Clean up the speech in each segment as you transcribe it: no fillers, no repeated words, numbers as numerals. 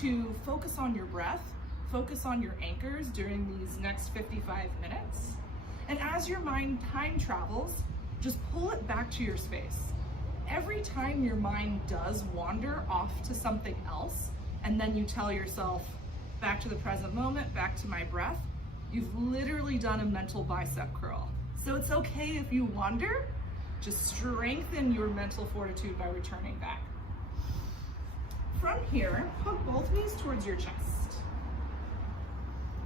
to focus on your breath, focus on your anchors during these next 55 minutes. And as your mind time travels, just pull it back to your space. Every time your mind does wander off to something else, and then you tell yourself, back to the present moment, back to my breath, you've literally done a mental bicep curl. So it's okay if you wander, just strengthen your mental fortitude by returning back. From here, hug both knees towards your chest.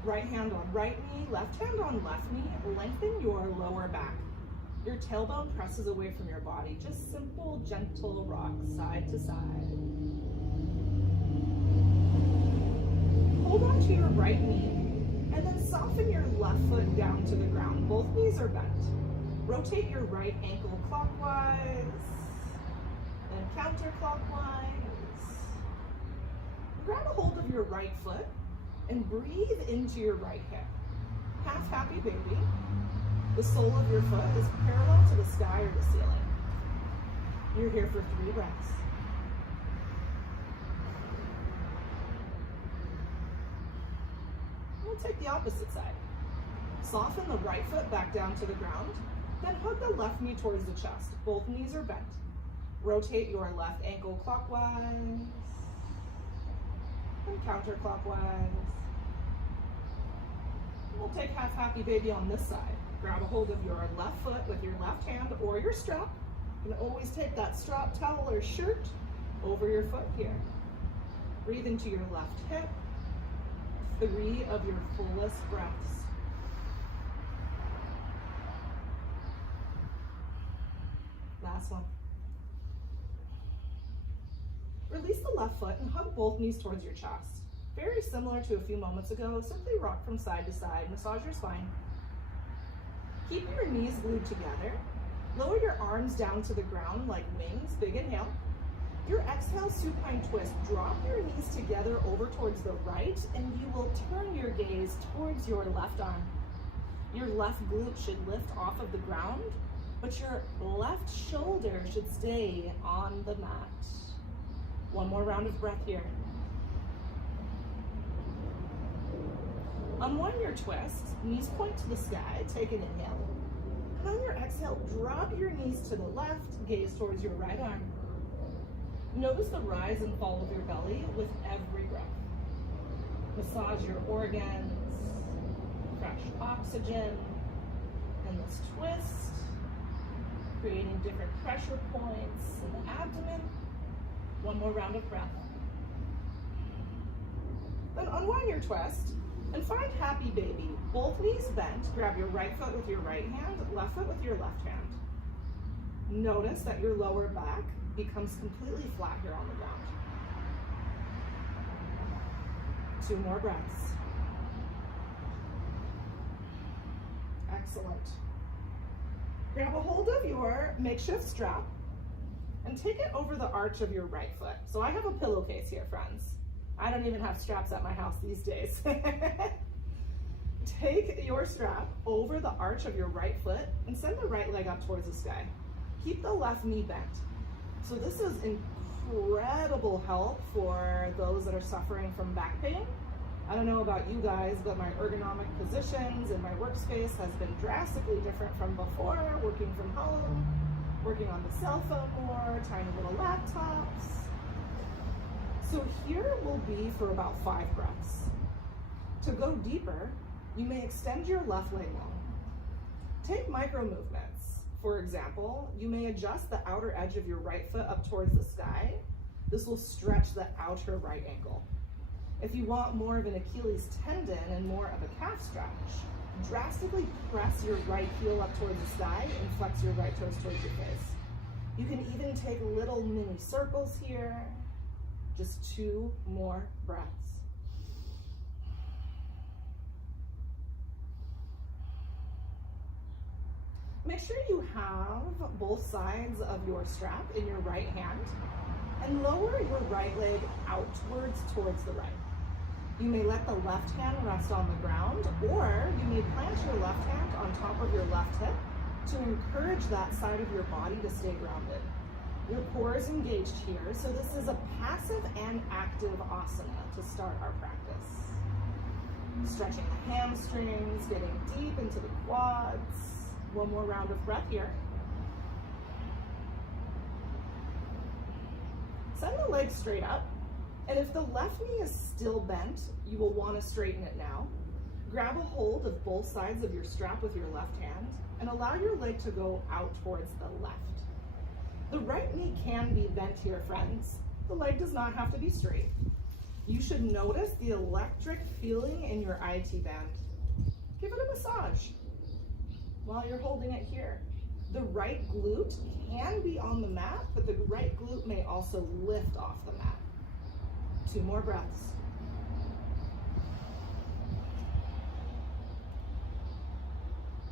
Right hand on right knee, left hand on left knee, lengthen your lower back. Your tailbone presses away from your body. Just simple, gentle rocks side to side. Hold on to your right knee and then soften your left foot down to the ground. Both knees are bent. Rotate your right ankle clockwise and counterclockwise. Grab a hold of your right foot and breathe into your right hip. Half happy baby. The sole of your foot is parallel to the sky or the ceiling. You're here for 3 breaths. We'll take the opposite side. Soften the right foot back down to the ground, then hug the left knee towards the chest. Both knees are bent. Rotate your left ankle clockwise and counterclockwise. We'll take half happy baby on this side. Grab a hold of your left foot with your left hand or your strap. You can always take that strap towel or shirt over your foot here. Breathe into your left hip. 3 of your fullest breaths. Last one. Release the left foot and hug both knees towards your chest. Very similar to a few moments ago, simply rock from side to side, massage your spine. Keep your knees glued together. Lower your arms down to the ground like wings, big inhale. Your exhale, supine twist. Drop your knees together over towards the right, and you will turn your gaze towards your left arm. Your left glute should lift off of the ground, but your left shoulder should stay on the mat. One more round of breath here. Unwind your twist, knees point to the sky, take an inhale. And on your exhale, drop your knees to the left, gaze towards your right arm. Notice the rise and fall of your belly with every breath. Massage your organs, fresh oxygen, and this twist, creating different pressure points in the abdomen. One more round of breath. Then unwind your twist and find happy baby. Both knees bent. Grab your right foot with your right hand, left foot with your left hand. Notice that your lower back becomes completely flat here on the ground. 2 more breaths. Excellent. Grab a hold of your makeshift strap and take it over the arch of your right foot. So I have a pillowcase here, friends. I don't even have straps at my house these days. Take your strap over the arch of your right foot and send the right leg up towards the sky. Keep the left knee bent. So this is incredible help for those that are suffering from back pain. I don't know about you guys, but my ergonomic positions in my workspace has been drastically different from before, working from home, working on the cell phone more, tiny little laptops. So here will be for about 5 breaths. To go deeper, you may extend your left leg long. Take micro movements. For example, you may adjust the outer edge of your right foot up towards the sky. This will stretch the outer right ankle. If you want more of an Achilles tendon and more of a calf stretch, drastically press your right heel up towards the sky and flex your right toes towards your face. You can even take little mini circles here. Just 2 more breaths. Make sure you have both sides of your strap in your right hand and lower your right leg outwards towards the right. You may let the left hand rest on the ground, or you may plant your left hand on top of your left hip to encourage that side of your body to stay grounded. Your core is engaged here, so this is a passive and active asana to start our practice. Stretching the hamstrings, getting deep into the quads. One more round of breath here. Send the legs straight up, and if the left knee is still bent, you will want to straighten it now. Grab a hold of both sides of your strap with your left hand and allow your leg to go out towards the left. The right knee can be bent here, friends. The leg does not have to be straight. You should notice the electric feeling in your IT band. Give it a massage while you're holding it here. The right glute can be on the mat, but the right glute may also lift off the mat. 2 more breaths.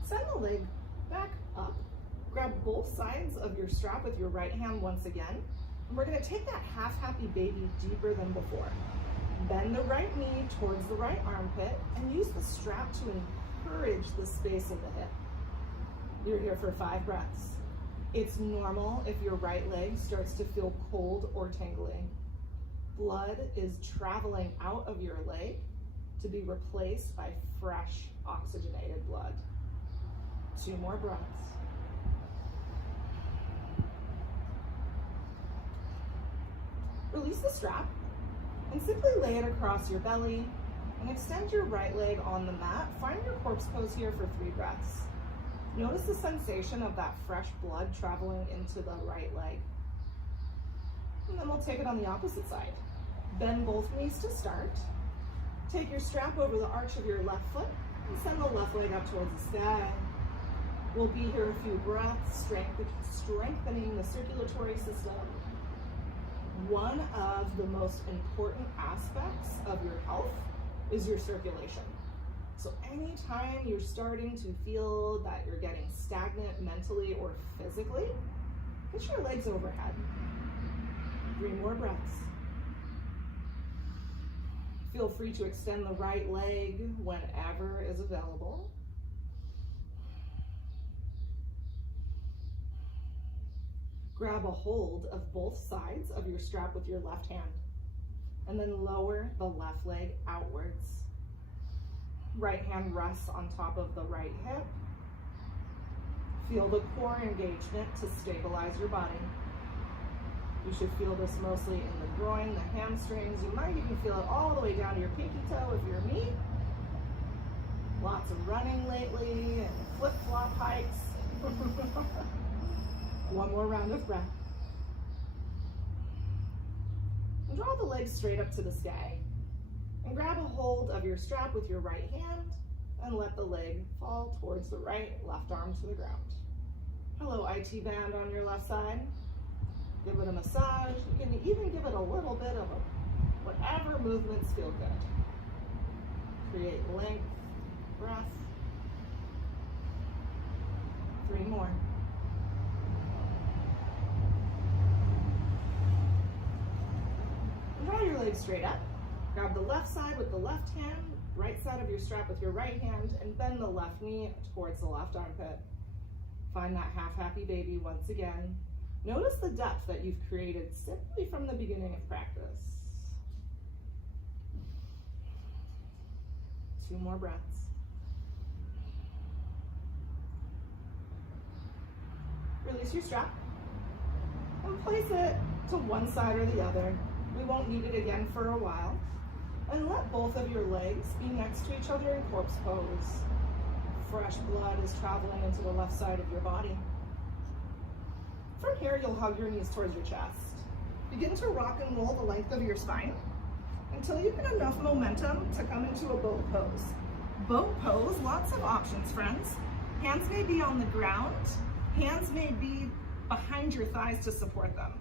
Send the leg back up. Grab both sides of your strap with your right hand once again. And we're gonna take that half happy baby deeper than before. Bend the right knee towards the right armpit and use the strap to encourage the space of the hip. You're here for 5 breaths. It's normal if your right leg starts to feel cold or tingling. Blood is traveling out of your leg to be replaced by fresh oxygenated blood. 2 more breaths. Release the strap and simply lay it across your belly and extend your right leg on the mat. Find your corpse pose here for 3 breaths. Notice the sensation of that fresh blood traveling into the right leg. And then we'll take it on the opposite side. Bend both knees to start. Take your strap over the arch of your left foot and send the left leg up towards the sky. We'll be here a few breaths, strengthening the circulatory system. One of the most important aspects of your health is your circulation. So anytime you're starting to feel that you're getting stagnant mentally or physically, push your legs overhead. 3 more breaths. Feel free to extend the right leg whenever is available. Grab a hold of both sides of your strap with your left hand, and then lower the left leg outwards. Right hand rests on top of the right hip. Feel the core engagement to stabilize your body. You should feel this mostly in the groin, the hamstrings. You might even feel it all the way down to your pinky toe if you're me. Lots of running lately and flip-flop hikes. 1 more round of breath. And draw the legs straight up to the sky. And grab a hold of your strap with your right hand and let the leg fall towards the right, left arm to the ground. Hello, IT band on your left side. Give it a massage. You can even give it a little bit of whatever movements feel good. Create length, breath. 3 more. Draw your legs straight up. Grab the left side with the left hand, right side of your strap with your right hand, and bend the left knee towards the left armpit. Find that half happy baby once again. Notice the depth that you've created simply from the beginning of practice. 2 more breaths. Release your strap and place it to one side or the other. We won't need it again for a while. And let both of your legs be next to each other in corpse pose. Fresh blood is traveling into the left side of your body. From here, you'll hug your knees towards your chest. Begin to rock and roll the length of your spine until you get enough momentum to come into a boat pose. Boat pose, lots of options, friends. Hands may be on the ground. Hands may be behind your thighs to support them.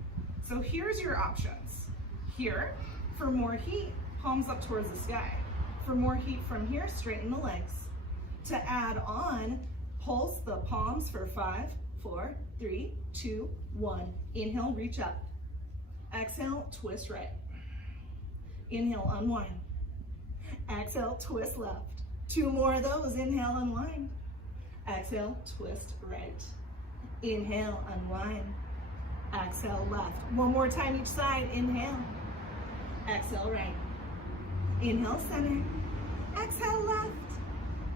So here's your options. Here, for more heat, palms up towards the sky. For more heat from here, straighten the legs. To add on, pulse the palms for 5, 4, 3, 2, 1. Inhale, reach up. Exhale, twist right. Inhale, unwind. Exhale, twist left. 2 more of those. Inhale, unwind. Exhale, twist right. Inhale, unwind. Exhale, left. One more time each side. Inhale. Exhale, right. Inhale, center. Exhale, left.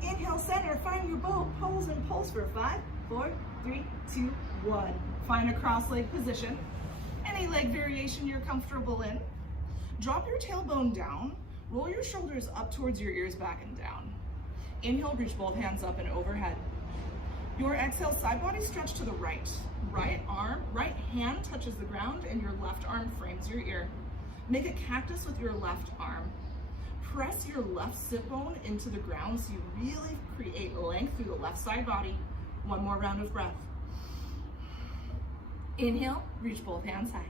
Inhale, center. Find your pose and pulse for 5, 4, 3, 2, 1. Find a cross leg position. Any leg variation you're comfortable in. Drop your tailbone down. Roll your shoulders up towards your ears, back and down. Inhale, reach both hands up and overhead. Your exhale, side body stretch to the right. Right hand touches the ground and your left arm frames your ear. Make a cactus with your left arm. Press your left sit bone into the ground so you really create length through the left side body. One more round of breath. Inhale, reach both hands high.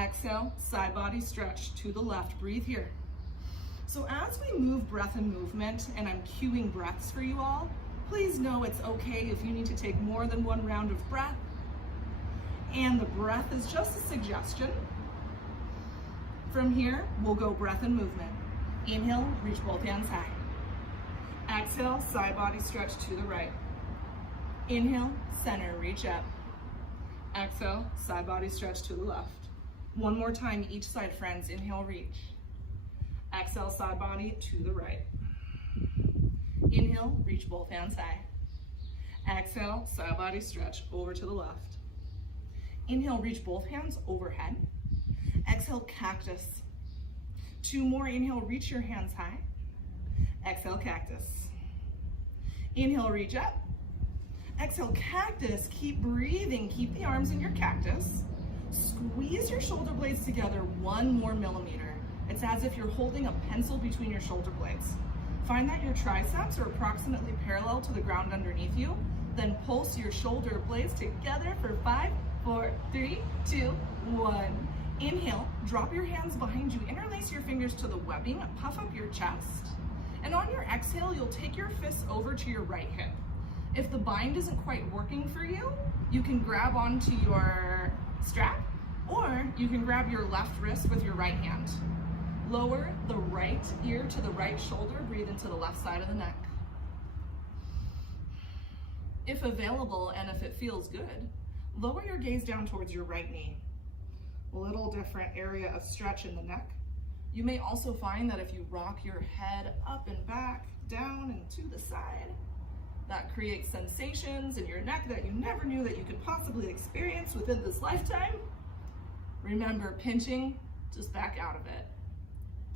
Exhale, side body stretch to the left. Breathe here. So as we move breath and movement, and I'm cueing breaths for you all, please know it's okay if you need to take more than one round of breath. And the breath is just a suggestion. From here, we'll go breath and movement. Inhale, reach both hands high. Exhale, side body stretch to the right. Inhale, center, reach up. Exhale, side body stretch to the left. One more time each side, friends. Inhale, reach. Exhale, side body to the right. Inhale, reach both hands high. Exhale, side body stretch over to the left. Inhale, reach both hands overhead. Exhale, cactus. 2 more. Inhale, reach your hands high. Exhale, cactus. Inhale, reach up. Exhale, cactus. Keep breathing. Keep the arms in your cactus. Squeeze your shoulder blades together 1 more millimeter. It's as if you're holding a pencil between your shoulder blades. Find that your triceps are approximately parallel to the ground underneath you. Then pulse your shoulder blades together for 5, 4, 3, 2, 1. Inhale, drop your hands behind you, interlace your fingers to the webbing, puff up your chest. And on your exhale, you'll take your fists over to your right hip. If the bind isn't quite working for you, you can grab onto your strap, or you can grab your left wrist with your right hand. Lower the right ear to the right shoulder, breathe into the left side of the neck. If available, and if it feels good, lower your gaze down towards your right knee. A little different area of stretch in the neck. You may also find that if you rock your head up and back, down and to the side, that creates sensations in your neck that you never knew that you could possibly experience within this lifetime. Remember, pinching, just back out of it.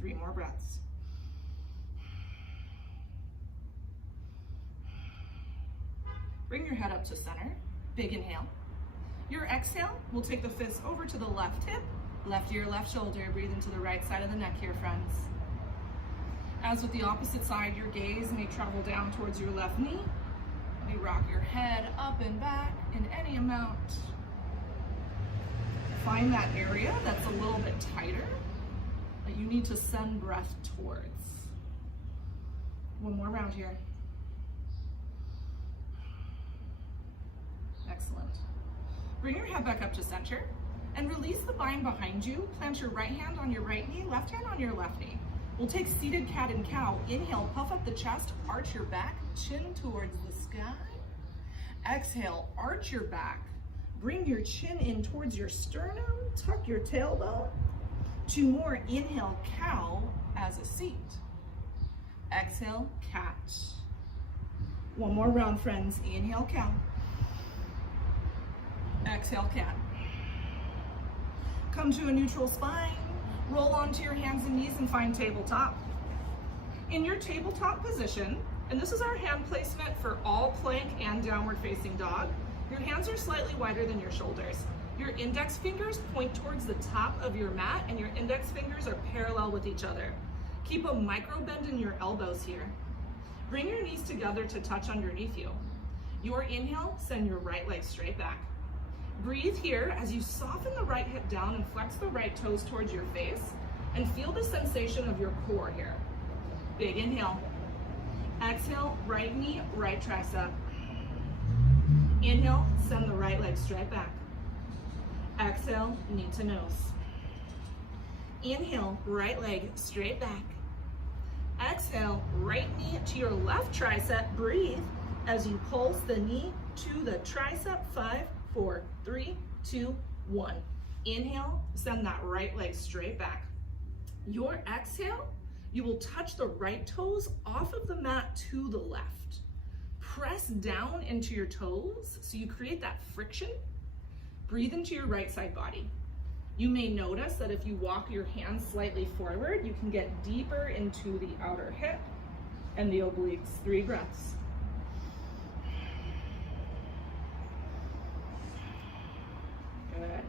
3 more breaths. Bring your head up to center. Big inhale. Your exhale, we'll take the fists over to the left hip, left ear, left shoulder. Breathe into the right side of the neck here, friends. As with the opposite side, your gaze may travel down towards your left knee. You may rock your head up and back in any amount. Find that area that's a little bit tighter that you need to send breath towards. 1 more round here. Excellent. Bring your head back up to center and release the bind behind you. Plant your right hand on your right knee, left hand on your left knee. We'll take seated cat and cow. Inhale, puff up the chest, arch your back, chin towards the sky. Exhale, arch your back. Bring your chin in towards your sternum, tuck your tailbone. 2 more. Inhale, cow as a seat. Exhale, cat. 1 more round, friends. Inhale, cow. Exhale, cat. Come to a neutral spine. Roll onto your hands and knees and find tabletop. In your tabletop position, and this is our hand placement for all plank and downward facing dog, your hands are slightly wider than your shoulders. Your index fingers point towards the top of your mat and your index fingers are parallel with each other. Keep a micro bend in your elbows here. Bring your knees together to touch underneath you. Your inhale, send your right leg straight back. Breathe here as you soften the right hip down and flex the right toes towards your face and feel the sensation of your core here. Big inhale. Exhale, right knee, right tricep. Inhale, send the right leg straight back. Exhale, knee to nose. Inhale, right leg straight back. Exhale, right knee to your left tricep. Breathe as you pulse the knee to the tricep. 5, 4, 3, 2, 1. Inhale, send that right leg straight back. Your exhale, you will touch the right toes off of the mat to the left. Press down into your toes so you create that friction. Breathe into your right side body. You may notice that if you walk your hands slightly forward, you can get deeper into the outer hip and the obliques. 3 breaths. Good.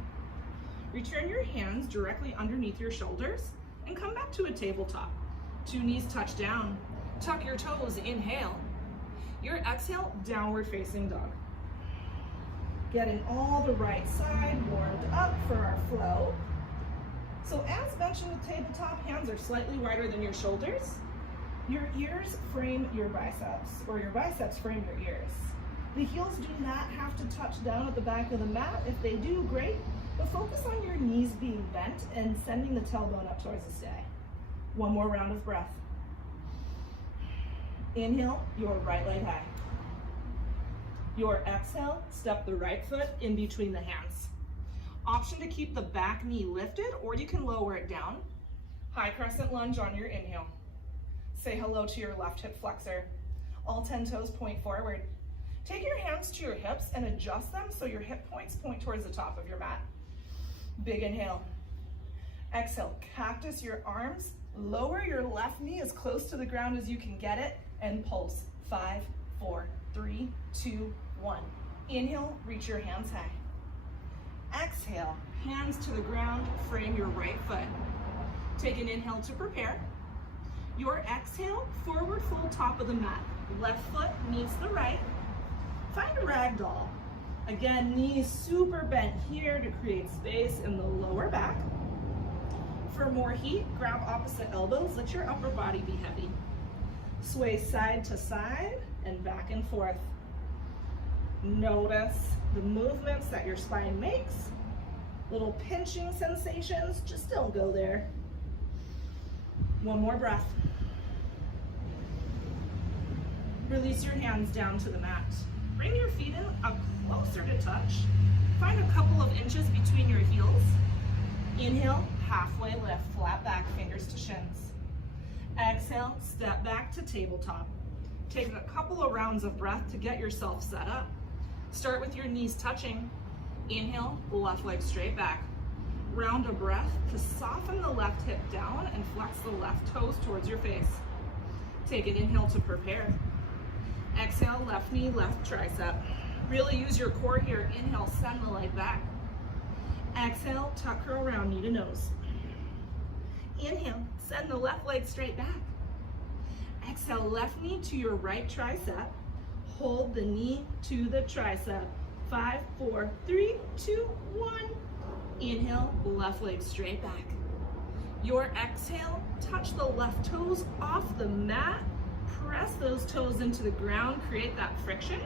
Return your hands directly underneath your shoulders and come back to a tabletop. 2 knees touch down. Tuck your toes, inhale. Your exhale, downward facing dog. Getting all the right side warmed up for our flow. So as mentioned with tabletop, hands are slightly wider than your shoulders. Your ears frame your biceps, or your biceps frame your ears. The heels do not have to touch down at the back of the mat. If they do, great, but focus on your knees being bent and sending the tailbone up towards the stay. 1 more round of breath. Inhale, your right leg high. Your exhale, step the right foot in between the hands. Option to keep the back knee lifted, or you can lower it down. High crescent lunge on your inhale. Say hello to your left hip flexor. All 10 toes point forward. Take your hands to your hips and adjust them so your hip points point towards the top of your mat. Big inhale. Exhale, cactus your arms. Lower your left knee as close to the ground as you can get it and pulse. 5, 4, 3, 2, 1. Inhale, reach your hands high. Exhale, hands to the ground, frame your right foot. Take an inhale to prepare. Your exhale, forward fold top of the mat. Left foot meets the right. Find a ragdoll. Again, knees super bent here to create space in the lower back. For more heat, grab opposite elbows, let your upper body be heavy. Sway side to side and back and forth. Notice the movements that your spine makes. Little pinching sensations, just don't go there. 1 more breath. Release your hands down to the mat. Bring your feet in up closer to touch. Find a couple of inches between your heels. Inhale, halfway lift, flat back, fingers to shins. Exhale, step back to tabletop. Take a couple of rounds of breath to get yourself set up. Start with your knees touching. Inhale, left leg straight back. Round of breath to soften the left hip down and flex the left toes towards your face. Take an inhale to prepare. Exhale, left knee, left tricep. Really use your core here. Inhale, send the leg back. Exhale, tuck her around knee to nose. Inhale, send the left leg straight back. Exhale, left knee to your right tricep. Hold the knee to the tricep. 5, 4, 3, 2, 1. Inhale, left leg straight back. Your exhale, touch the left toes off the mat. Press those toes into the ground, create that friction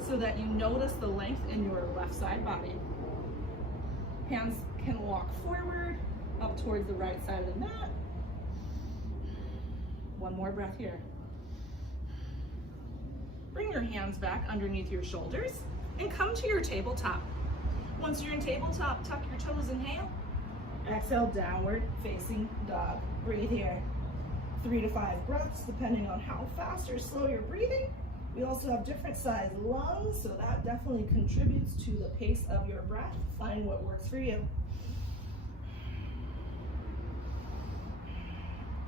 so that you notice the length in your left side body. Hands can walk forward, up towards the right side of the mat. 1 more breath here. Bring your hands back underneath your shoulders and come to your tabletop. Once you're in tabletop, tuck your toes, inhale. Exhale, downward facing dog. Breathe here. 3 to 5 breaths, depending on how fast or slow you're breathing. We also have different sized lungs, so that definitely contributes to the pace of your breath. Find what works for you.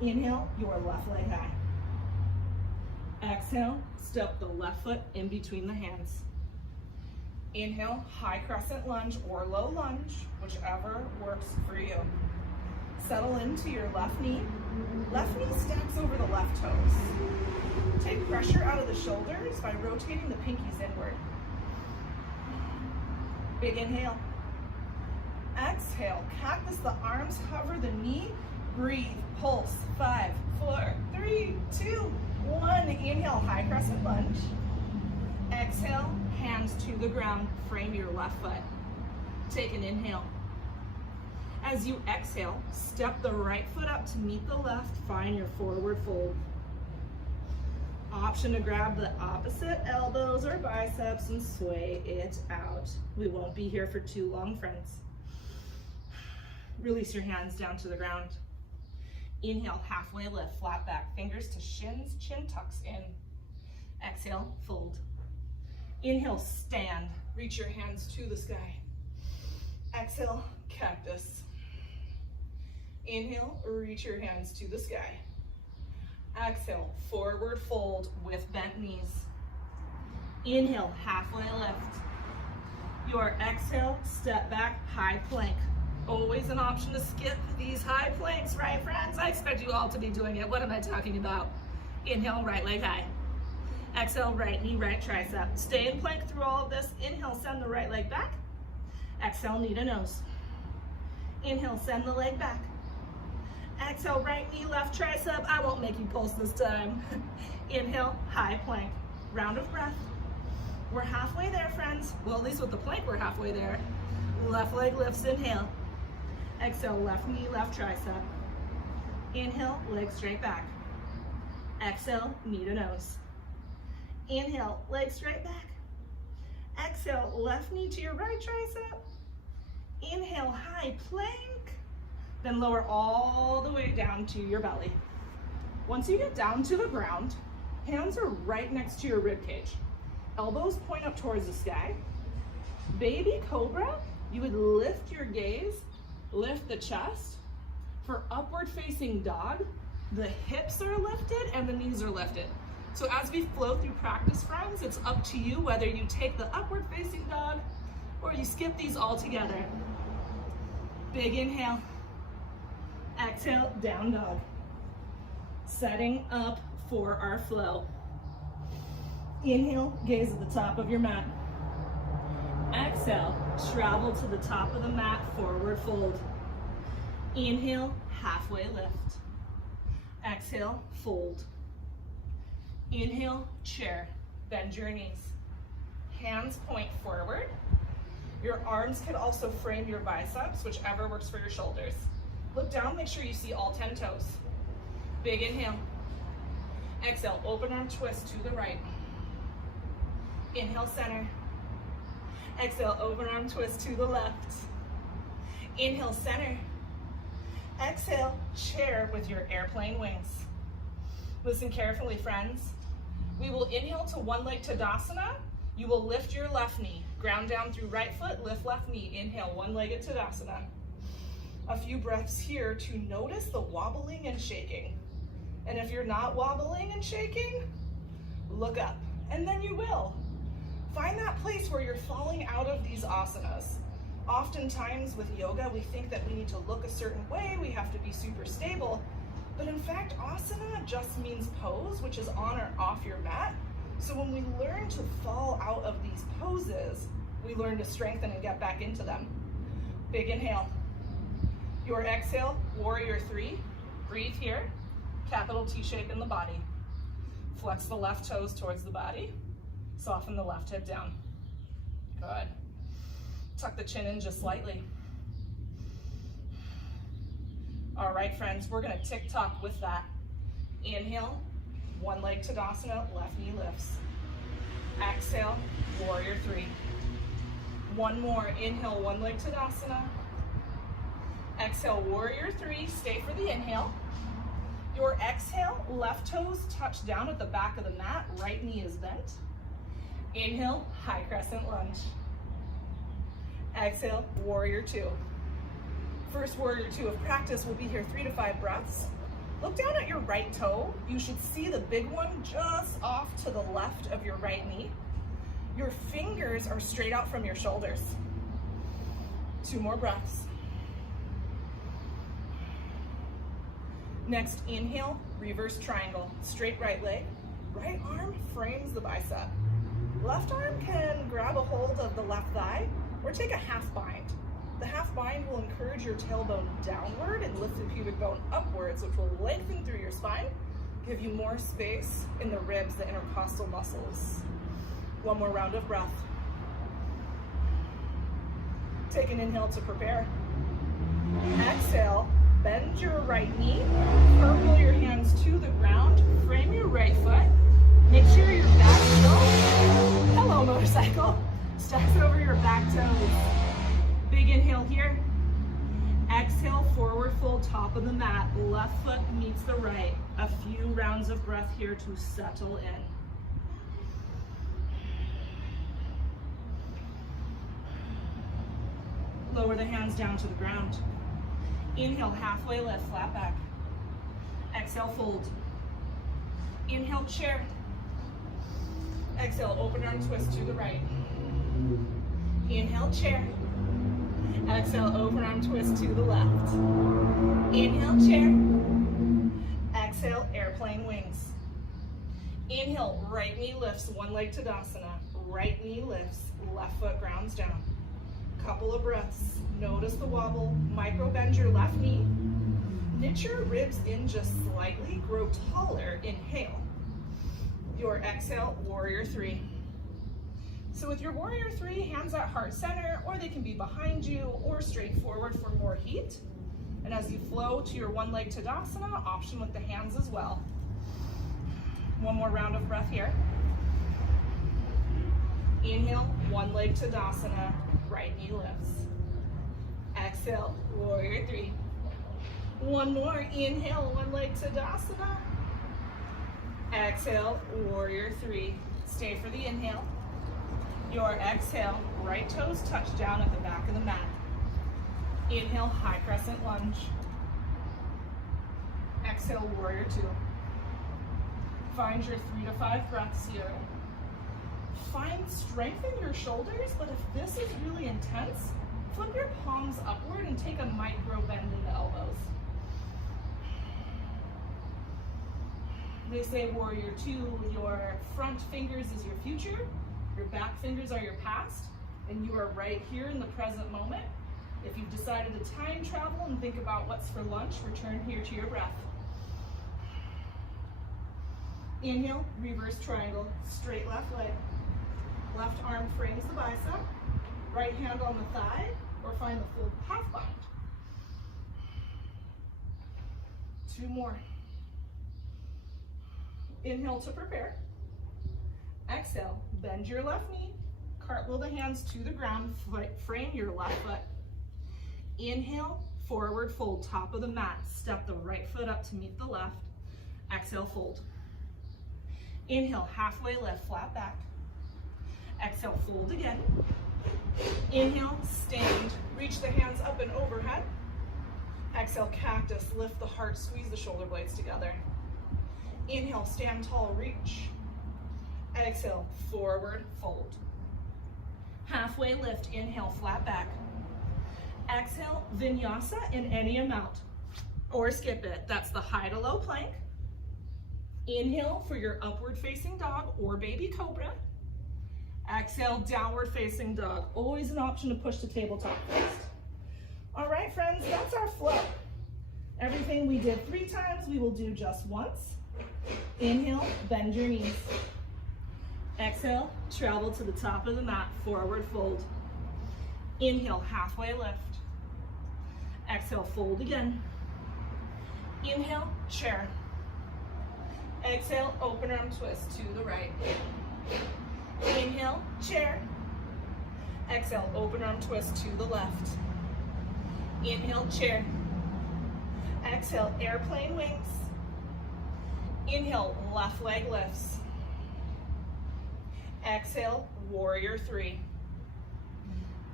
Inhale, your left leg high. Exhale, step the left foot in between the hands. Inhale, high crescent lunge or low lunge, whichever works for you. Settle into your left knee. Left knee stacks over the left toes. Take pressure out of the shoulders by rotating the pinkies inward. Big inhale. Exhale, cactus the arms, hover the knee. Breathe, pulse. 5, 4, 3, 2, 1. Inhale, high crescent lunge. Exhale, hands to the ground, frame your left foot. Take an inhale. As you exhale, step the right foot up to meet the left, find your forward fold. Option to grab the opposite elbows or biceps and sway it out. We won't be here for too long, friends. Release your hands down to the ground. Inhale, halfway lift, flat back, fingers to shins, chin tucks in. Exhale, fold. Inhale, stand, reach your hands to the sky. Exhale, cactus. Inhale, reach your hands to the sky. Exhale, forward fold with bent knees. Inhale, halfway lift. Your exhale, step back, high plank. Always an option to skip these high planks, right, friends? I expect you all to be doing it. What am I talking about? Inhale, right leg high. Exhale, right knee, right tricep. Stay in plank through all of this. Inhale, send the right leg back. Exhale, knee to nose. Inhale, send the leg back. Exhale, right knee, left tricep. I won't make you pulse this time. Inhale, high plank. Round of breath. We're halfway there, friends. Well, at least with the plank, we're halfway there. Left leg lifts, inhale. Exhale, left knee, left tricep. Inhale, leg straight back. Exhale, knee to nose. Inhale, leg straight back. Exhale, left knee to your right tricep. Inhale, high plank. Then lower all the way down to your belly. Once you get down to the ground, hands are right next to your rib cage. Elbows point up towards the sky. Baby cobra, you would lift your gaze, lift the chest. For upward facing dog, the hips are lifted and the knees are lifted. So as we flow through practice, friends, it's up to you whether you take the upward facing dog or you skip these all together. Big inhale. Exhale, down dog. Setting up for our flow. Inhale, gaze at the top of your mat. Exhale, travel to the top of the mat, forward fold. Inhale, halfway lift. Exhale, fold. Inhale, chair, bend your knees. Hands point forward. Your arms can also frame your biceps, whichever works for your shoulders. Look down, make sure you see all 10 toes. Big inhale. Exhale, open arm twist to the right. Inhale, center. Exhale, open arm twist to the left. Inhale, center. Exhale, chair with your airplane wings. Listen carefully, friends. We will inhale to one leg Tadasana. You will lift your left knee. Ground down through right foot, lift left knee. Inhale, one-legged Tadasana. A few breaths here to notice the wobbling and shaking. And if you're not wobbling and shaking, look up, and then you will. Find that place where you're falling out of these asanas. Oftentimes with yoga, we think that we need to look a certain way, we have to be super stable, but in fact, asana just means pose, which is on or off your mat. So when we learn to fall out of these poses, we learn to strengthen and get back into them. Big inhale. Your exhale, warrior three. Breathe here, capital T shape in the body. Flex the left toes towards the body. Soften the left hip down. Good. Tuck the chin in just slightly. All right, friends, we're gonna tick-tock with that. Inhale, one leg Tadasana, left knee lifts. Exhale, warrior three. One more, inhale, one leg Tadasana. Exhale, warrior three, stay for the inhale. Your exhale, left toes touch down at the back of the mat, right knee is bent. Inhale, high crescent lunge. Exhale, warrior two. First warrior two of practice will be here 3 to 5 breaths. Look down at your right toe. You should see the big one just off to the left of your right knee. Your fingers are straight out from your shoulders. 2 more breaths. Next, inhale, reverse triangle. Straight right leg. Right arm frames the bicep. Left arm can grab a hold of the left thigh or take a half bind. The half bind will encourage your tailbone downward and lift the pubic bone upwards, which will lengthen through your spine, give you more space in the ribs, the intercostal muscles. 1 more round of breath. Take an inhale to prepare. Exhale, bend your right knee, curl your hands to the ground, frame your right foot, left foot meets the right. A few rounds of breath here to settle in. Lower the hands down to the ground. Inhale, halfway lift, flat back. Exhale, fold. Inhale, chair. Exhale, open arm twist to the right. Inhale, chair. Exhale, open arm twist to the left. Inhale, chair. Exhale, airplane wings. Inhale, right knee lifts, one leg Tadasana. Right knee lifts, left foot grounds down. Couple of breaths. Notice the wobble. Micro bend your left knee. Knit your ribs in just slightly. Grow taller. Inhale. Your exhale, warrior three. So with your warrior three, hands at heart center, or they can be behind you or straight forward for more heat. And as you flow to your one leg Tadasana, option with the hands as well. One more round of breath here. Inhale, one leg Tadasana, right knee lifts. Exhale, warrior three. One more, inhale, one leg Tadasana. Exhale, warrior three. Stay for the inhale. Your exhale, right toes touch down at the back of the mat. Inhale, high crescent lunge. Exhale, warrior two. Find your 3 to 5 breaths here. Find strength in your shoulders, but if this is really intense, flip your palms upward and take a micro bend in the elbows. They say warrior two, your front fingers is your future, your back fingers are your past, and you are right here in the present moment. If you've decided to time travel and think about what's for lunch, return here to your breath. Inhale, reverse triangle, straight left leg. Left arm frames the bicep, right hand on the thigh, or find the full half bind. Two more. Inhale to prepare. Exhale, bend your left knee, cartwheel the hands to the ground, frame your left foot. Inhale, forward fold, top of the mat, step the right foot up to meet the left. Exhale, fold. Inhale, halfway lift, flat back. Exhale, fold again. Inhale, stand, reach the hands up and overhead. Exhale, cactus, lift the heart, squeeze the shoulder blades together. Inhale, stand tall, reach. Exhale, forward, fold. Halfway lift, inhale, flat back. Exhale, Vinyasa in any amount, or skip it. That's the high to low plank. Inhale for your upward facing dog or baby cobra. Exhale, downward facing dog. Always an option to push to tabletop first. All right, friends, that's our flow. Everything we did 3 times, we will do just once. Inhale, bend your knees. Exhale, travel to the top of the mat, forward fold. Inhale, halfway lift. Exhale, fold again. Inhale, chair. Exhale, open arm twist to the right. Inhale, chair. Exhale, open arm twist to the left. Inhale, chair. Exhale, airplane wings. Inhale, left leg lifts. Exhale, warrior three.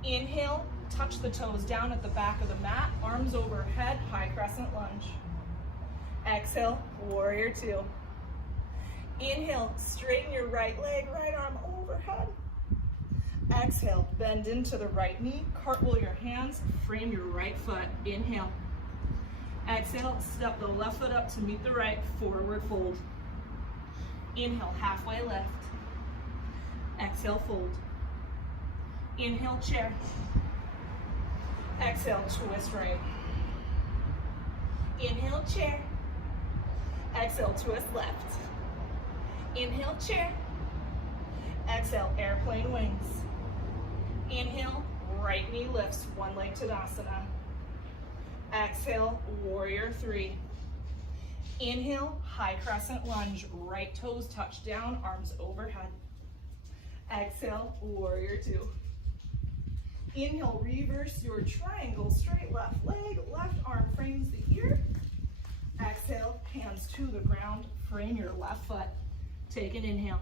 Inhale, touch the toes down at the back of the mat, arms overhead, high crescent lunge. Exhale, warrior two. Inhale, straighten your right leg, right arm overhead. Exhale, bend into the right knee, cartwheel your hands, frame your right foot. Inhale. Exhale, step the left foot up to meet the right, forward fold. Inhale, halfway lift. Exhale, fold. Inhale, chair. Exhale, twist right. Inhale, chair. Exhale, twist left. Inhale, chair. Exhale, airplane wings. Inhale, right knee lifts, one leg Tadasana. Exhale, warrior three. Inhale, high crescent lunge, right toes touch down, arms overhead. Exhale, warrior two. Inhale, reverse your triangle, straight left leg, left arm frames the ear. Exhale, hands to the ground, frame your left foot. Take an inhale.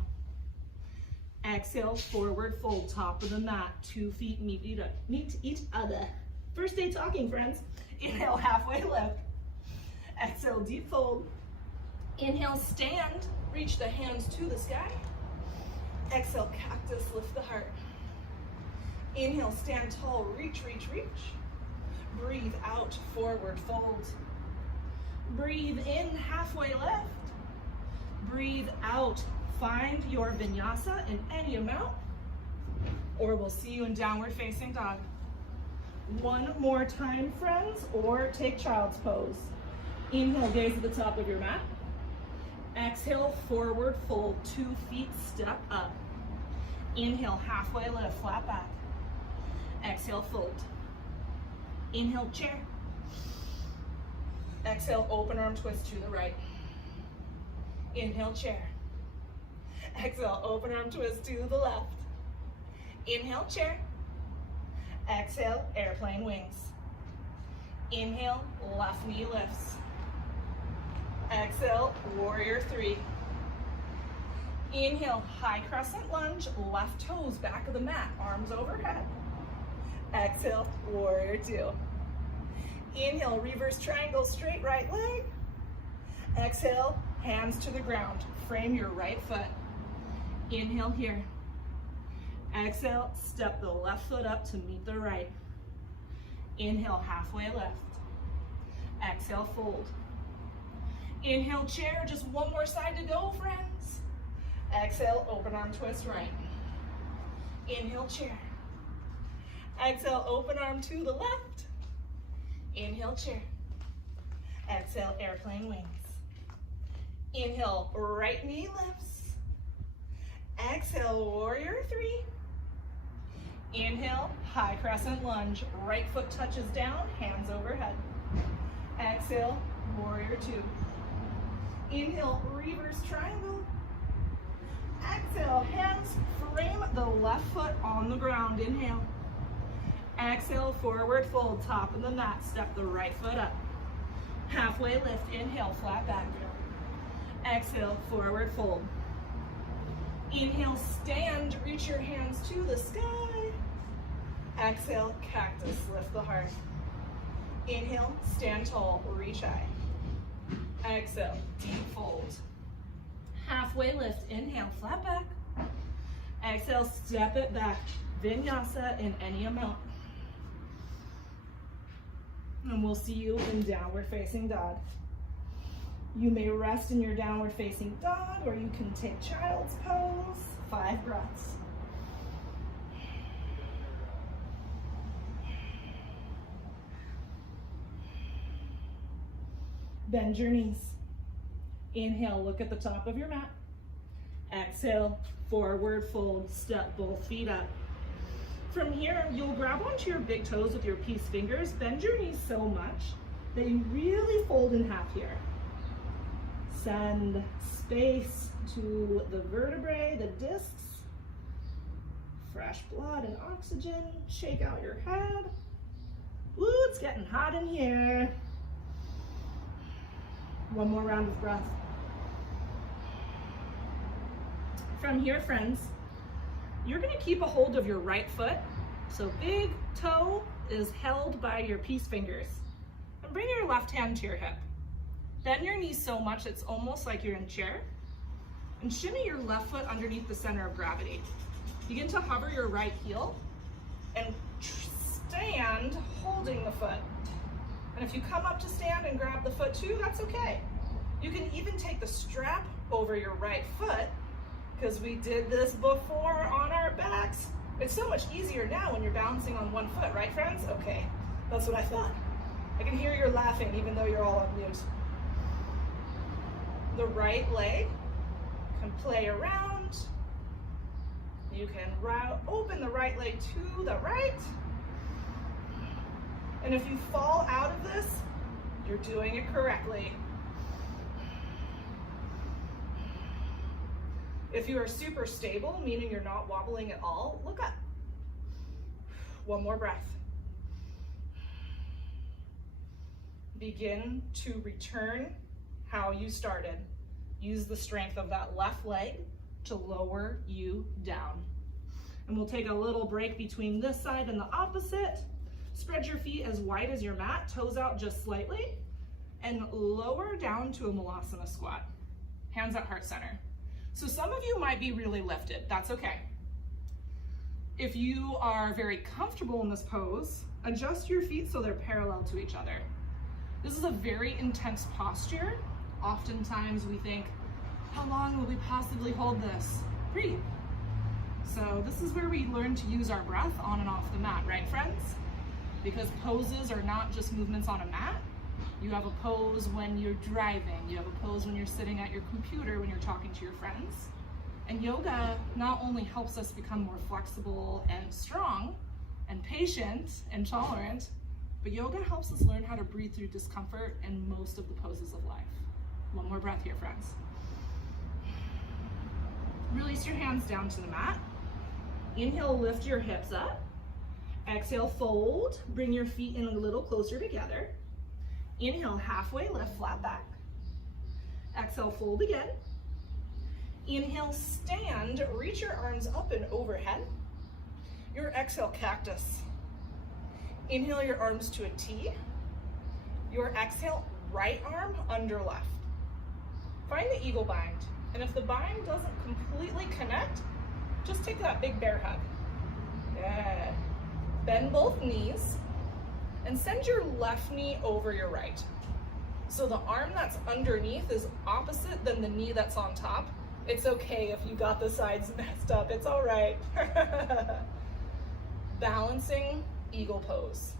Exhale, forward fold, top of the mat. 2 feet meet each other. First day talking, friends. Inhale, halfway lift. Exhale, deep fold. Inhale, stand. Reach the hands to the sky. Exhale, cactus, lift the heart. Inhale, stand tall, reach, reach, reach. Breathe out, forward fold. Breathe in, halfway lift. Breathe out, find your vinyasa in any amount, or we'll see you in downward facing dog. One more time, friends, or take child's pose. Inhale, gaze at the top of your mat. Exhale, forward fold, 2 feet, step up. Inhale, halfway lift, flat back. Exhale, fold. Inhale, chair. Exhale, open arm twist to the right. Inhale, chair. Exhale, open arm twist to the left. Inhale, chair. Exhale, airplane wings. Inhale, left knee lifts. Exhale, warrior 3. Inhale, high crescent lunge, left toes back of the mat, arms overhead. Exhale, warrior 2. Inhale, reverse triangle, straight right leg. Exhale, hands to the ground, frame your right foot. Inhale here. Exhale, step the left foot up to meet the right. Inhale, halfway lift. Exhale, fold. Inhale, chair, just one more side to go, friends. Exhale, open arm twist right. Inhale, chair. Exhale, open arm to the left. Inhale, chair. Exhale, airplane wings. Inhale, right knee lifts. Exhale, warrior 3. Inhale, high crescent lunge. Right foot touches down, hands overhead. Exhale, warrior 2. Inhale, reverse triangle. Exhale, hands frame the left foot on the ground. Inhale. Exhale, forward fold, top of the mat. Step the right foot up. Halfway lift, inhale, flat back. Exhale, forward fold. Inhale, stand, reach your hands to the sky. Exhale, cactus, lift the heart. Inhale, stand tall, reach high. Exhale, deep fold. Halfway lift, inhale, flat back. Exhale, step it back. Vinyasa in any amount. And we'll see you in downward facing dog. You may rest in your downward facing dog, or you can take child's pose. 5 breaths. Bend your knees. Inhale, look at the top of your mat. Exhale, forward fold, step both feet up. From here, you'll grab onto your big toes with your peace fingers. Bend your knees so much that you really fold in half here. Send space to the vertebrae, the discs. Fresh blood and oxygen. Shake out your head. Woo, it's getting hot in here. One more round of breath. From here, friends, you're gonna keep a hold of your right foot. So big toe is held by your peace fingers. And bring your left hand to your hip. Bend your knees so much it's almost like you're in chair. And shimmy your left foot underneath the center of gravity. Begin to hover your right heel and stand holding the foot. And if you come up to stand and grab the foot too, that's okay. You can even take the strap over your right foot, because we did this before on our backs. It's so much easier now when you're balancing on one foot, right friends? Okay, that's what I thought. I can hear you're laughing even though you're all on mute. The right leg can play around. You can open the right leg to the right. And if you fall out of this, you're doing it correctly. If you are super stable, meaning you're not wobbling at all, look up. One more breath. Begin to return how you started. Use the strength of that left leg to lower you down. And we'll take a little break between this side and the opposite. Spread your feet as wide as your mat, toes out just slightly, and lower down to a Vinyasa squat. Hands at heart center. So some of you might be really lifted, that's okay. If you are very comfortable in this pose, adjust your feet so they're parallel to each other. This is a very intense posture. Oftentimes we think, how long will we possibly hold this? Breathe. So this is where we learn to use our breath on and off the mat, right friends? Because poses are not just movements on a mat. You have a pose when you're driving. You have a pose when you're sitting at your computer, when you're talking to your friends. And yoga not only helps us become more flexible and strong and patient and tolerant, but yoga helps us learn how to breathe through discomfort in most of the poses of life. One more breath here, friends. Release your hands down to the mat. Inhale, lift your hips up. Exhale, fold. Bring your feet in a little closer together. Inhale, halfway lift, flat back. Exhale, fold again. Inhale, stand. Reach your arms up and overhead. Your exhale, cactus. Inhale your arms to a T. Your exhale, right arm under left. Find the eagle bind. And if the bind doesn't completely connect, just take that big bear hug. Good. Bend both knees and send your left knee over your right. So the arm that's underneath is opposite than the knee that's on top. It's okay if you got the sides messed up, it's all right. Balancing eagle pose.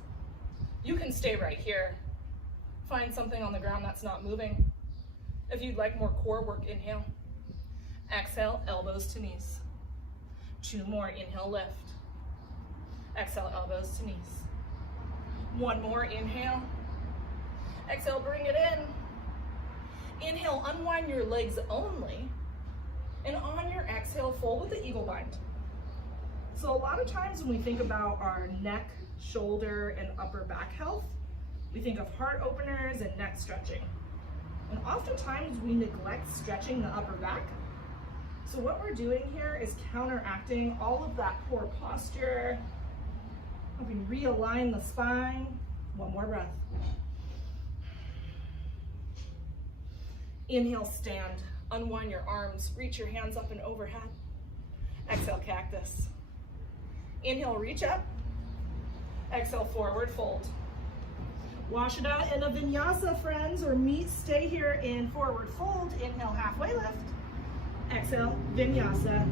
You can stay right here. Find something on the ground that's not moving. If you'd like more core work, inhale. Exhale, elbows to knees. 2 more, inhale, lift. Exhale, elbows to knees. 1 more, inhale. Exhale, bring it in. Inhale, unwind your legs only. And on your exhale, fold with the eagle bind. So a lot of times when we think about our neck, shoulder, and upper back health, we think of heart openers and neck stretching. And oftentimes we neglect stretching the upper back. So what we're doing here is counteracting all of that poor posture, helping realign the spine. 1 more breath. Inhale, stand. Unwind your arms. Reach your hands up and overhead. Exhale, cactus. Inhale, reach up. Exhale, forward fold. Wash it out in a vinyasa, friends, or stay here in forward fold. Inhale, halfway lift. Exhale, vinyasa.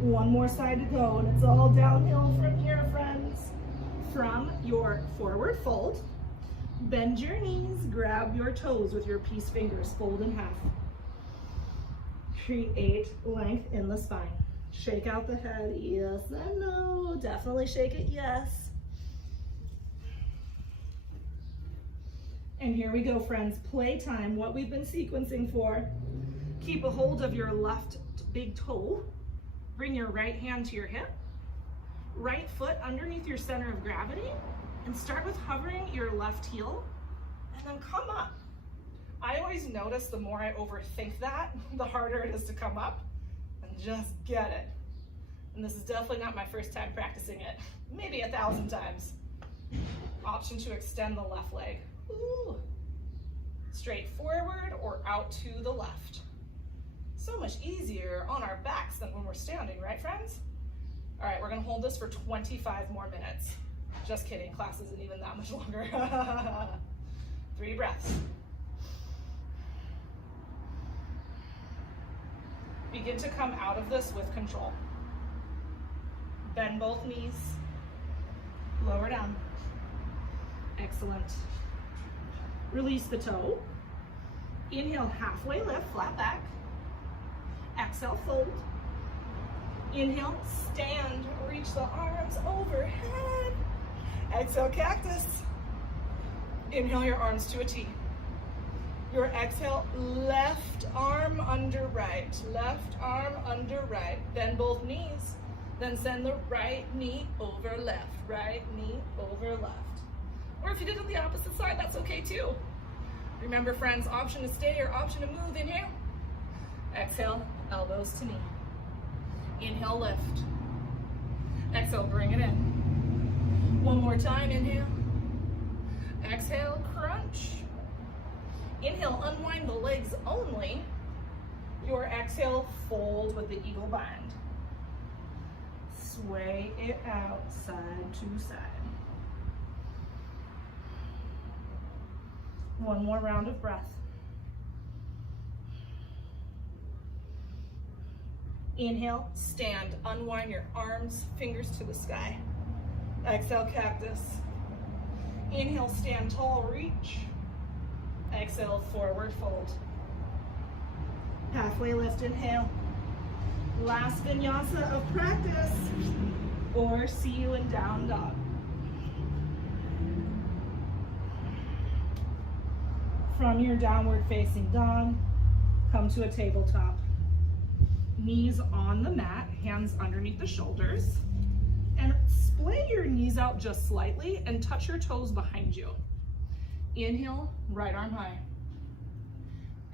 One more side to go, and it's all downhill from here, friends. From your forward fold, bend your knees, grab your toes with your peace fingers, fold in half. Create length in the spine. Shake out the head, yes and no. Definitely shake it, yes. And here we go, friends. Playtime, what we've been sequencing for. Keep a hold of your left big toe. Bring your right hand to your hip. Right foot underneath your center of gravity. And start with hovering your left heel. And then come up. I always notice the more I overthink that, the harder it is to come up. And just get it. And this is definitely not my first time practicing it. Maybe 1,000 times. Option to extend the left leg. Ooh. Straight forward or out to the left. So much easier on our backs than when we're standing, right friends? All right, we're gonna hold this for 25 more minutes. Just kidding, class isn't even that much longer. 3 breaths. Begin to come out of this with control. Bend both knees. Lower down. Excellent. Release the toe. Inhale, halfway lift, flat back. Exhale, fold. Inhale, stand, reach the arms overhead. Exhale, cactus. Inhale your arms to a T. Your exhale, left arm under right. Left arm under right. Bend both knees. Then send the right knee over left. Right knee over left. Or if you did it on the opposite side, that's okay too. Remember friends, option to stay or option to move. Inhale. Exhale, elbows to knee. Inhale, lift. Exhale, bring it in. One more time, inhale. Exhale, crunch. Inhale, unwind the legs only. Your exhale, fold with the eagle bind. Sway it out side to side. One more round of breath. Inhale, stand, unwind your arms, fingers to the sky. Exhale, cactus. Inhale, stand tall, reach. Exhale, forward fold. Halfway lift, inhale. Last vinyasa of practice, or see you in down dog. From your downward facing dog, come to a tabletop. Knees on the mat, hands underneath the shoulders, and splay your knees out just slightly and touch your toes behind you. Inhale, right arm high.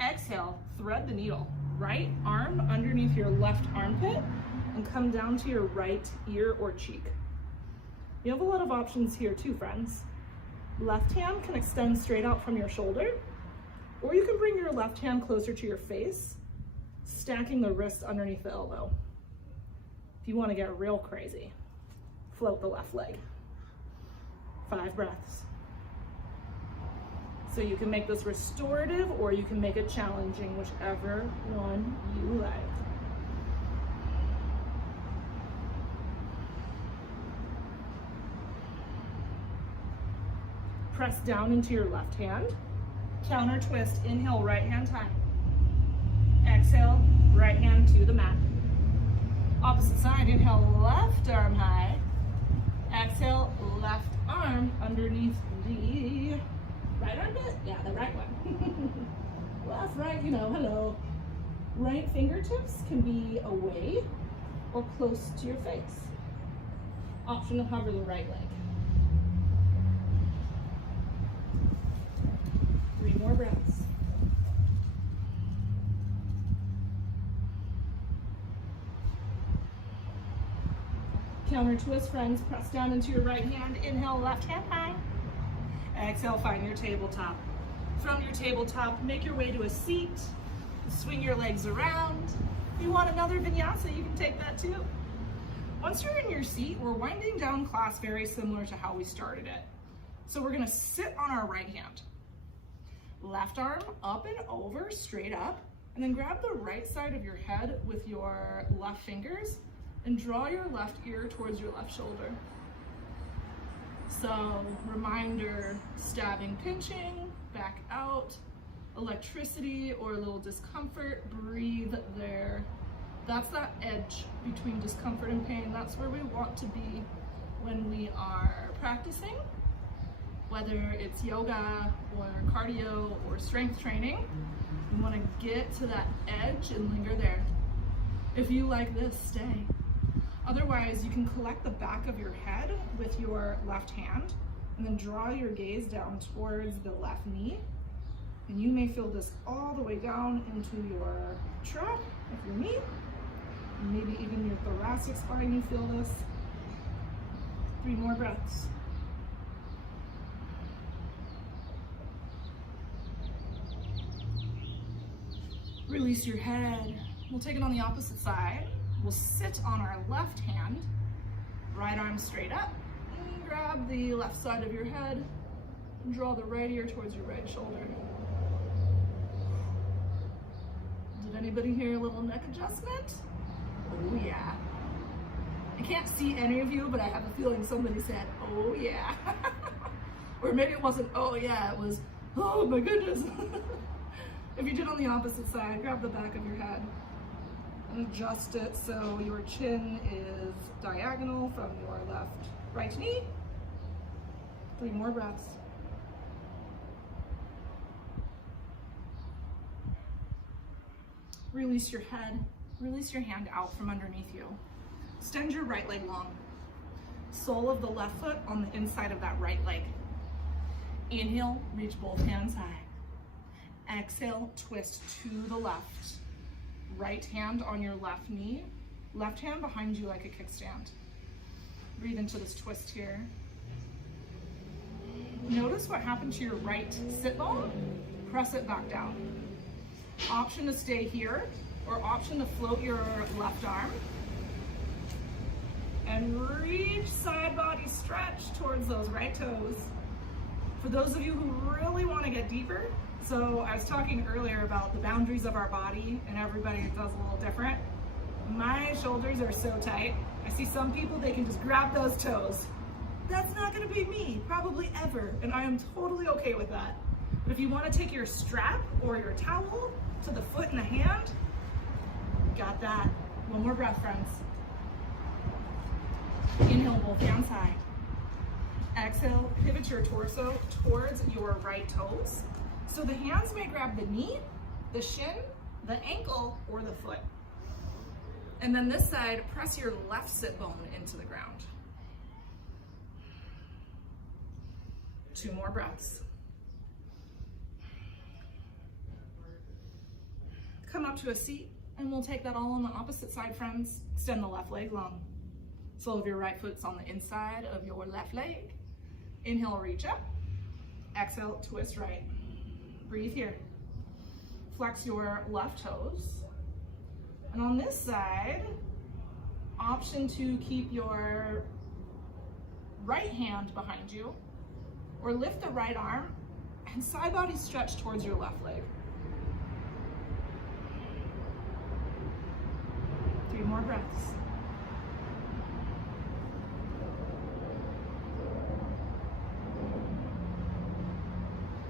Exhale, thread the needle. Right arm underneath your left armpit and come down to your right ear or cheek. You have a lot of options here too, friends. Left hand can extend straight out from your shoulder, or you can bring your left hand closer to your face, stacking the wrist underneath the elbow. If you want to get real crazy, float the left leg. 5 breaths. So you can make this restorative or you can make it challenging, whichever one you like. Press down into your left hand. Counter twist, inhale, right hand high. Exhale, right hand to the mat. Opposite side, inhale, left arm high. Exhale, left arm underneath the right armpit? Yeah, the right one. Left, right, you know, hello. Right fingertips can be away or close to your face. Option to hover the right leg. 3 more breaths. Counter twist, friends. Press down into your right hand. Inhale, left hand high. Exhale, find your tabletop. From your tabletop, make your way to a seat. Swing your legs around. If you want another vinyasa, you can take that too. Once you're in your seat, we're winding down class very similar to how we started it. So we're gonna sit on our right hand. Left arm up and over, straight up, and then grab the right side of your head with your left fingers and draw your left ear towards your left shoulder. So, reminder, stabbing, pinching, back out, electricity or a little discomfort, breathe there. That's that edge between discomfort and pain. That's where we want to be when we are practicing, whether it's yoga or cardio or strength training. We want to get to that edge and linger there. If you like this, stay. Otherwise, you can collect the back of your head with your left hand and then draw your gaze down towards the left knee. And you may feel this all the way down into your trap of your knee, and maybe even your thoracic spine, you feel this. 3 more breaths. Release your head. We'll take it on the opposite side. We'll sit on our left hand, right arm straight up, and grab the left side of your head and draw the right ear towards your right shoulder. Did anybody hear a little neck adjustment? Oh yeah. I can't see any of you, but I have a feeling somebody said, oh yeah. Or maybe it wasn't, oh yeah, it was, oh my goodness. If you did on the opposite side, grab the back of your head and adjust it so your chin is diagonal from your right knee. 3 more breaths. Release your head, release your hand out from underneath you. Extend your right leg long. Sole of the left foot on the inside of that right leg. Inhale, reach both hands high. Exhale, twist to the left. Right hand on your left knee, left hand behind you like a kickstand. Breathe into this twist here. Notice what happened to your right sit bone. Press it back down. Option to stay here, or option to float your left arm. And reach side body stretch towards those right toes. For those of you who really want to get deeper, so I was talking earlier about the boundaries of our body, and everybody does a little different. My shoulders are so tight. I see some people, they can just grab those toes. That's not going to be me, probably ever, and I am totally okay with that. But if you want to take your strap or your towel to the foot and the hand, got that. One more breath, friends. Inhale, both hands high. Exhale, pivot your torso towards your right toes. So the hands may grab the knee, the shin, the ankle, or the foot. And then this side, press your left sit bone into the ground. 2 more breaths. Come up to a seat, and we'll take that all on the opposite side, friends. Extend the left leg long. Sole of your right foot's on the inside of your left leg. Inhale, reach up. Exhale, twist right. Breathe here. Flex your left toes. And on this side, option to keep your right hand behind you, or lift the right arm and side body stretch towards your left leg. 3 more breaths.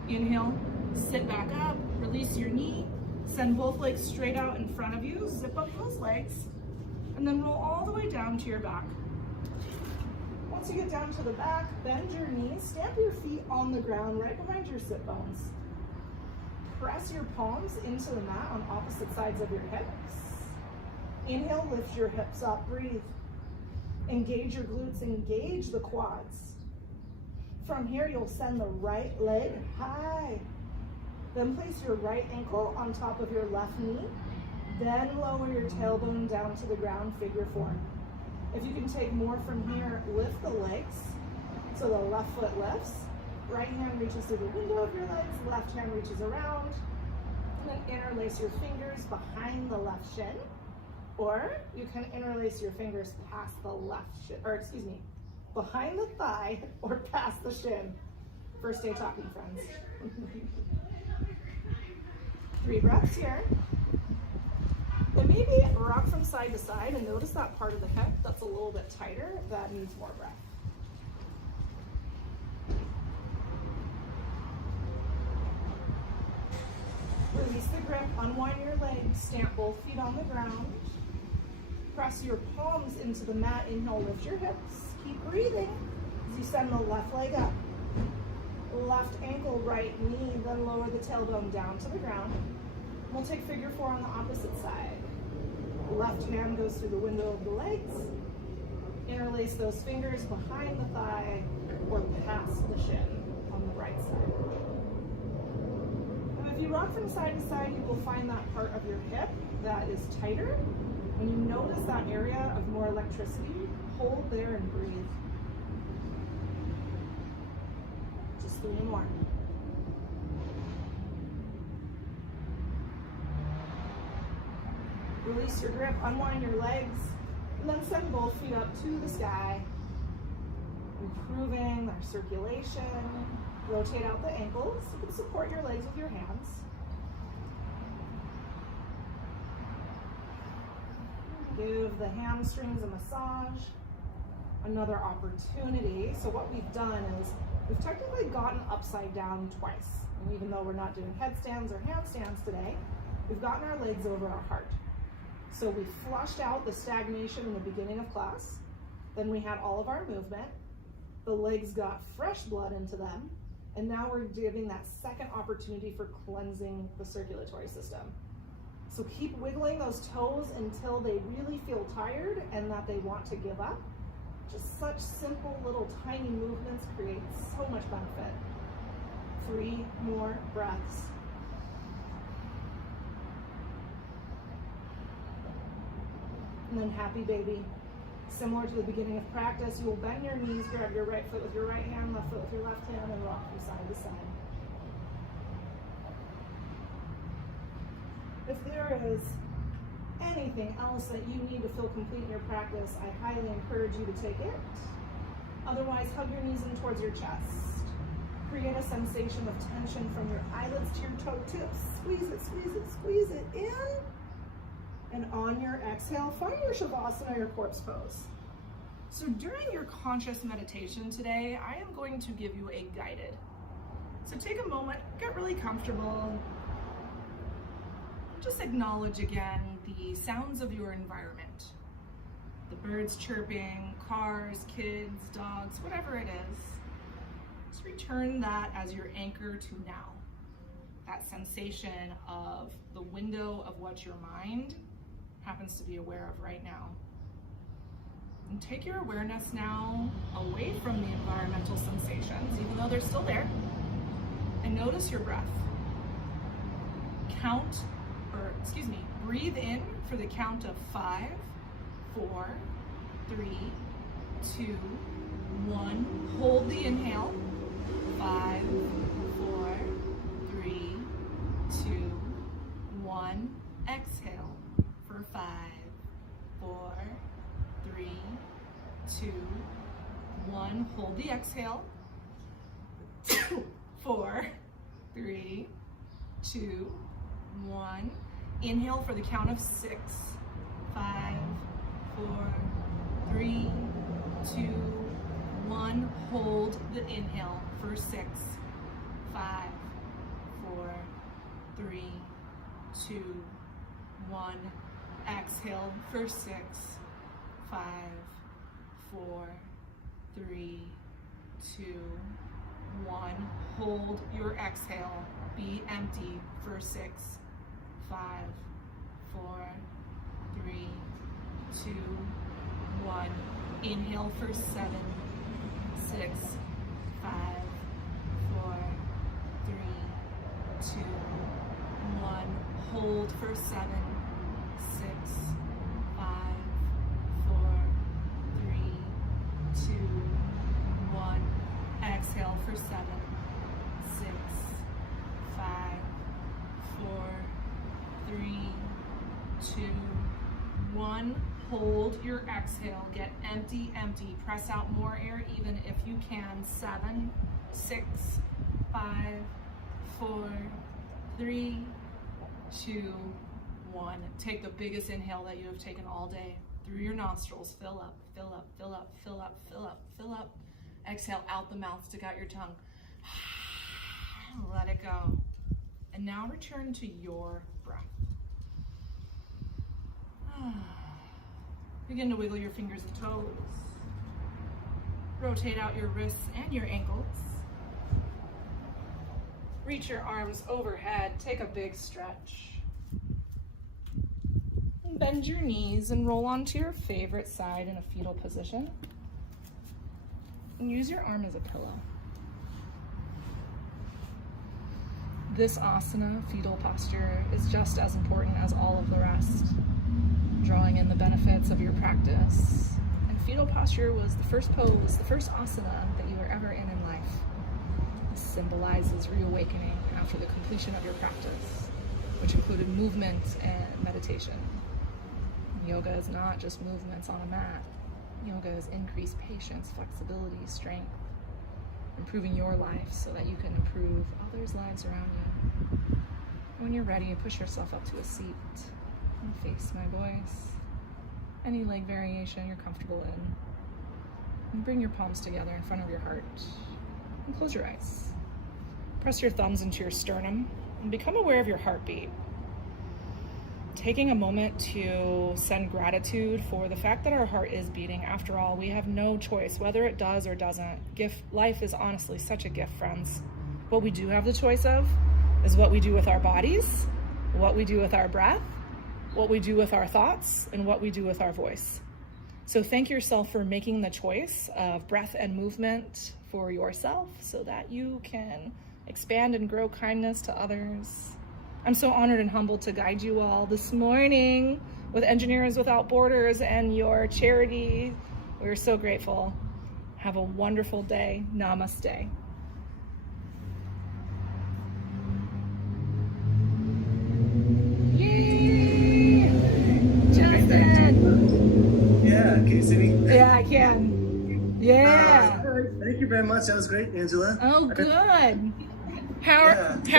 Inhale, sit back up, release your knee, send both legs straight out in front of you, zip up those legs, and then roll all the way down to your back. Once you get down to the back, bend your knees, stamp your feet on the ground right behind your sit bones. Press your palms into the mat on opposite sides of your hips. Inhale, lift your hips up, breathe. Engage your glutes, engage the quads. From here, you'll send the right leg high. Then place your right ankle on top of your left knee. Then lower your tailbone down to the ground, figure 4. If you can take more from here, lift the legs. So the left foot lifts, right hand reaches through the window of your legs, left hand reaches around, and then interlace your fingers behind the left shin. Or you can interlace your fingers past the left shin, behind the thigh or past the shin. First day talking, friends. 3 breaths here. And maybe rock from side to side and notice that part of the hip that's a little bit tighter, that needs more breath. Release the grip, unwind your legs, stamp both feet on the ground. Press your palms into the mat, inhale, lift your hips. Keep breathing as you send the left leg up. Left ankle, right knee, then lower the tailbone down to the ground. We'll take figure 4 on the opposite side. Left hand goes through the window of the legs. Interlace those fingers behind the thigh or past the shin on the right side. And if you rock from side to side, you will find that part of your hip that is tighter. When you notice that area of more electricity, hold there and breathe. Just 3 more. Release your grip, unwind your legs, and then send both feet up to the sky, improving our circulation. Rotate out the ankles. You can support your legs with your hands. Give the hamstrings a massage. Another opportunity. So what we've done is we've technically gotten upside down twice. And even though we're not doing headstands or handstands today, we've gotten our legs over our heart. So we flushed out the stagnation in the beginning of class. Then we had all of our movement. The legs got fresh blood into them. And now we're giving that second opportunity for cleansing the circulatory system. So keep wiggling those toes until they really feel tired and that they want to give up. Just such simple little tiny movements create so much benefit. 3 more breaths. And then happy baby. Similar to the beginning of practice, you will bend your knees, grab your right foot with your right hand, left foot with your left hand, and rock from side to side. If there is anything else that you need to feel complete in your practice, I highly encourage you to take it. Otherwise, hug your knees in towards your chest. Create a sensation of tension from your eyelids to your toe tips. Squeeze it, squeeze it, squeeze it in. And on your exhale, find your Shavasana, your corpse pose. So during your conscious meditation today, I am going to give you a guided. So take a moment, get really comfortable. Just acknowledge again the sounds of your environment. The birds chirping, cars, kids, dogs, whatever it is. Just return that as your anchor to now. That sensation of the window of what your mind happens to be aware of right now. And take your awareness now away from the environmental sensations, even though they're still there, and notice your breath. Breathe in for the count of 5, 4, 3, 2, 1. Hold the inhale. 5, 4, 3, 2, 1. Exhale for 5, 4, 3, 2, 1. Hold the exhale. 4, 3, 2, 1. Inhale for the count of 6, 5, 4, 3, 2, 1. Hold the inhale for 6, 5, 4, 3, 2, 1. Exhale for 6, 5, 4, 3, 2, 1. Hold your exhale. Be empty for 6, 5, 4, 3, 2, 1. Inhale for 7, 6, 5, 4, 3, 2, 1. Hold for 7, 6, 5, 4, 3, 2, 1. Exhale for 7, 6, 5, 4, 3, 2, 1. Hold your exhale. Get empty, empty. Press out more air even if you can. 7, 6, 5, 4, 3, 2, 1. Take the biggest inhale that you have taken all day. Through your nostrils. Fill up, fill up, fill up, fill up, fill up, fill up. Exhale out the mouth. Stick out your tongue. Let it go. And now return to your breath. Begin to wiggle your fingers and toes. Rotate out your wrists and your ankles. Reach your arms overhead. Take a big stretch. And bend your knees and roll onto your favorite side in a fetal position. And use your arm as a pillow. This asana, fetal posture, is just as important as all of the rest, drawing in the benefits of your practice. And fetal posture was the first pose, the first asana that you were ever in life. This symbolizes reawakening after the completion of your practice, which included movement and meditation. Yoga is not just movements on a mat. Yoga is increased patience, flexibility, strength, improving your life so that you can improve others' lives around you. When you're ready, push yourself up to a seat and face my voice. Any leg variation you're comfortable in. And bring your palms together in front of your heart. And close your eyes. Press your thumbs into your sternum and become aware of your heartbeat. Taking a moment to send gratitude for the fact that our heart is beating. After all, we have no choice whether it does or doesn't. Life is honestly such a gift, friends. What we do have the choice of is what we do with our bodies, what we do with our breath, what we do with our thoughts, and what we do with our voice. So thank yourself for making the choice of breath and movement for yourself so that you can expand and grow kindness to others. I'm so honored and humbled to guide you all this morning with Engineers Without Borders and your charity. We're so grateful. Have a wonderful day. Namaste. Yay! Justin! Yeah, can you see me? Yeah, I can. Yeah. Thank you very much. That was great, Angela. Oh, good. How Yeah. are the